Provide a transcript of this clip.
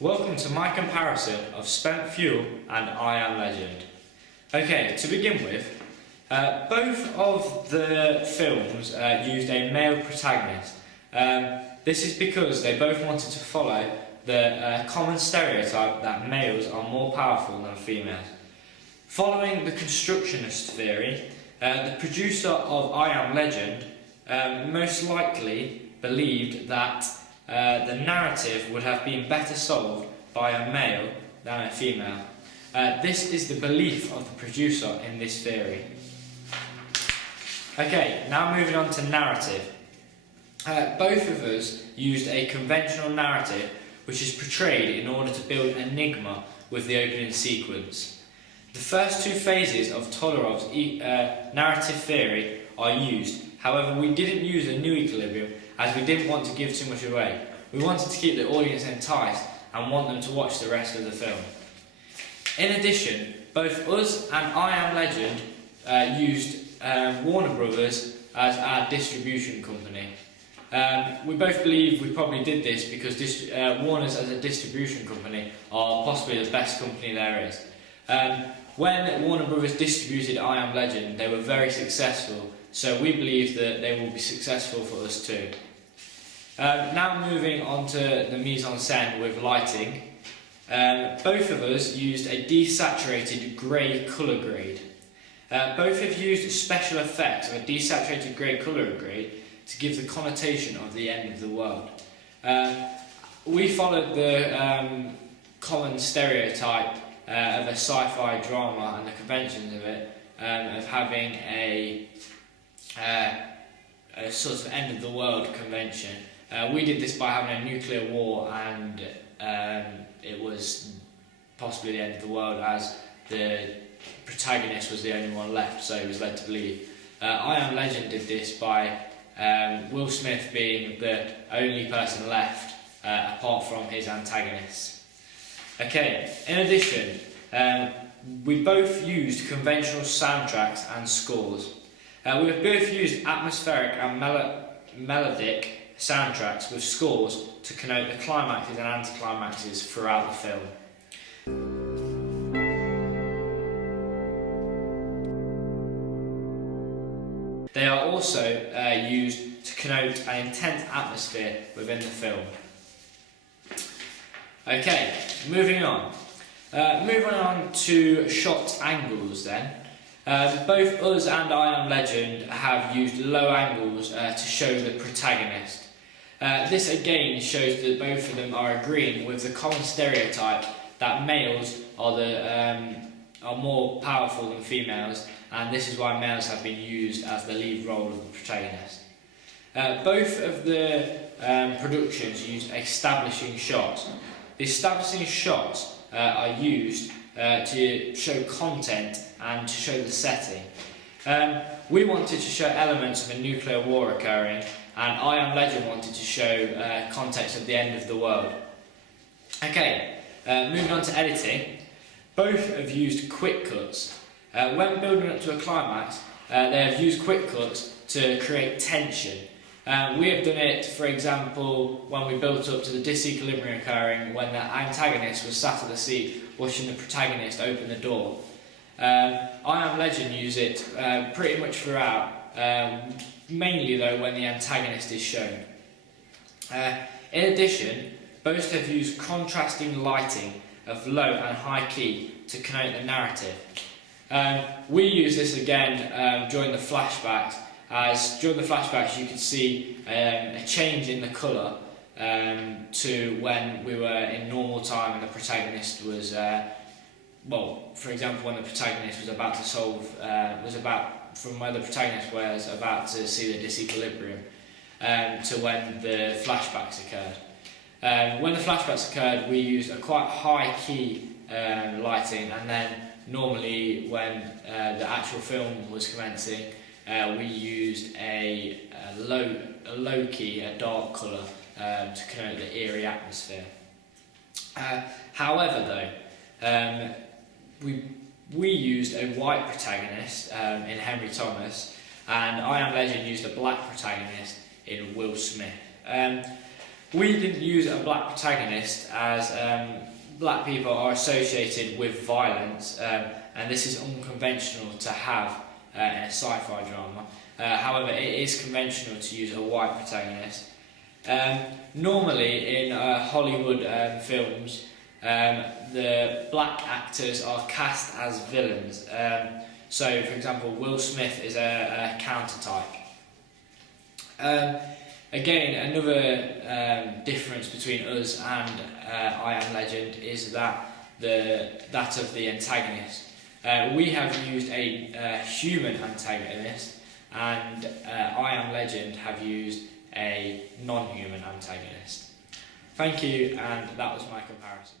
Welcome to my comparison of Spent Fuel and I Am Legend. Okay, to begin with, both of the films used a male protagonist. This is because they both wanted to follow the common stereotype that males are more powerful than females. Following the constructionist theory, the producer of I Am Legend most likely believed that the narrative would have been better solved by a male than a female. This is the belief of the producer in this theory. Okay, now moving on to narrative. Both of us used a conventional narrative which is portrayed in order to build an enigma with the opening sequence. The first two phases of Todorov's narrative theory are used. However, we didn't use a new equilibrium as we didn't want to give too much away. We wanted to keep the audience enticed and want them to watch the rest of the film. In addition, both us and I Am Legend used Warner Brothers as our distribution company. We both believe we probably did this because Warner's as a distribution company are possibly the best company there is. When Warner Brothers distributed I Am Legend, they were very successful, so we believe that they will be successful for us too. Now moving on to the mise-en-scène with lighting. Both of us used a desaturated grey colour grade. Both have used special effects of a desaturated grey colour grade to give the connotation of the end of the world. We followed the common stereotype of a sci-fi drama and the conventions of it, of having a sort of end of the world convention. We did this by having a nuclear war, and it was possibly the end of the world as the protagonist was the only one left, so he was led to believe. I Am Legend did this by Will Smith being the only person left apart from his antagonists. Okay, in addition, we both used conventional soundtracks and scores. We have both used atmospheric and melodic soundtracks with scores to connote the climaxes and anticlimaxes throughout the film. They are also used to connote an intense atmosphere within the film. Okay, moving on. Moving on to shot angles then. Both us and I Am Legend have used low angles to show the protagonist. This again shows that both of them are agreeing with the common stereotype that males are more powerful than females, and this is why males have been used as the lead role of the protagonist. Both of the productions used establishing shots. The establishing shots are used to show content and to show the setting. We wanted to show elements of a nuclear war occurring, and I Am Legend wanted to show context of the end of the world. Okay, moving on to editing. Both have used quick cuts. When building up to a climax, they have used quick cuts to create tension. We have done it, for example, when we built up to the disequilibrium occurring when the antagonist was sat at the seat watching the protagonist open the door. I Am Legend use it pretty much throughout, mainly though when the antagonist is shown. In addition, both have used contrasting lighting of low and high key to connote the narrative. We use this again during the flashbacks, as during the flashbacks you could see a change in the colour to when we were in normal time and the protagonist was, for example, when the protagonist was about to solve, from where the protagonist was about to see the disequilibrium to when the flashbacks occurred. When the flashbacks occurred, we used a quite high key lighting, and then normally when the actual film was commencing, we used a low key, a dark colour to connote the eerie atmosphere. However though, we used a white protagonist in Henry Thomas, and I Am Legend used a black protagonist in Will Smith. We didn't use a black protagonist as black people are associated with violence, and this is unconventional to have in a sci-fi drama. However, it is conventional to use a white protagonist. Normally in Hollywood films, the black actors are cast as villains. So, for example, Will Smith is a counter-type. Again, another difference between us and I Am Legend is that of the antagonist. We have used a human antagonist, and I Am Legend have used a non-human antagonist. Thank you, and that was my comparison.